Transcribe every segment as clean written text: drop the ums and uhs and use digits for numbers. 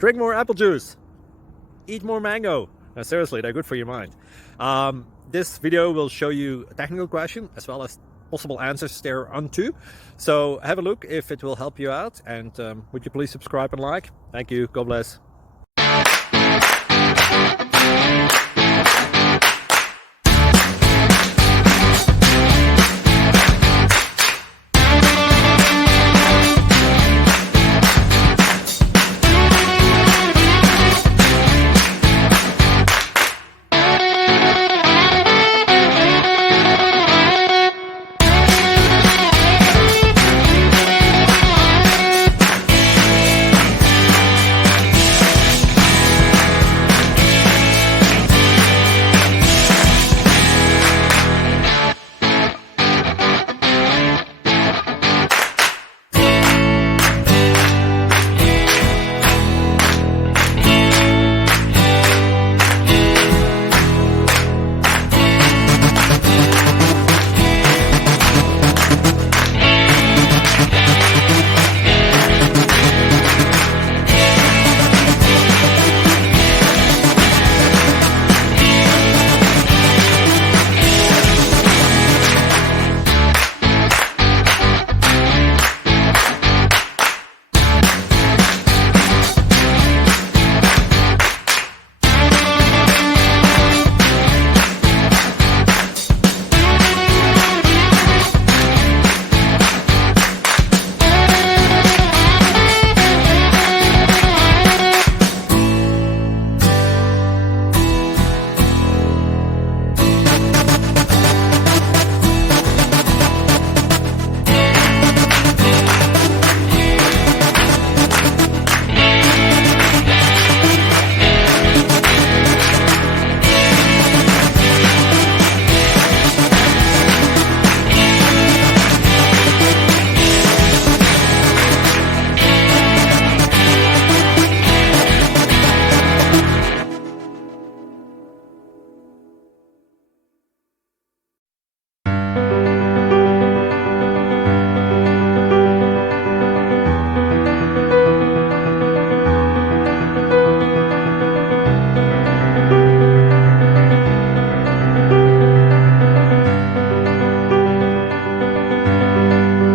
Drink more apple juice. Eat more mango. No, seriously, they're good for your mind. This video will show you a technical question as well as possible answers thereunto. So have a look if it will help you out, and would you please subscribe and like? Thank you. God bless.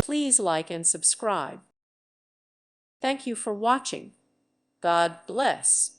Please like and subscribe. Thank you for watching. God bless.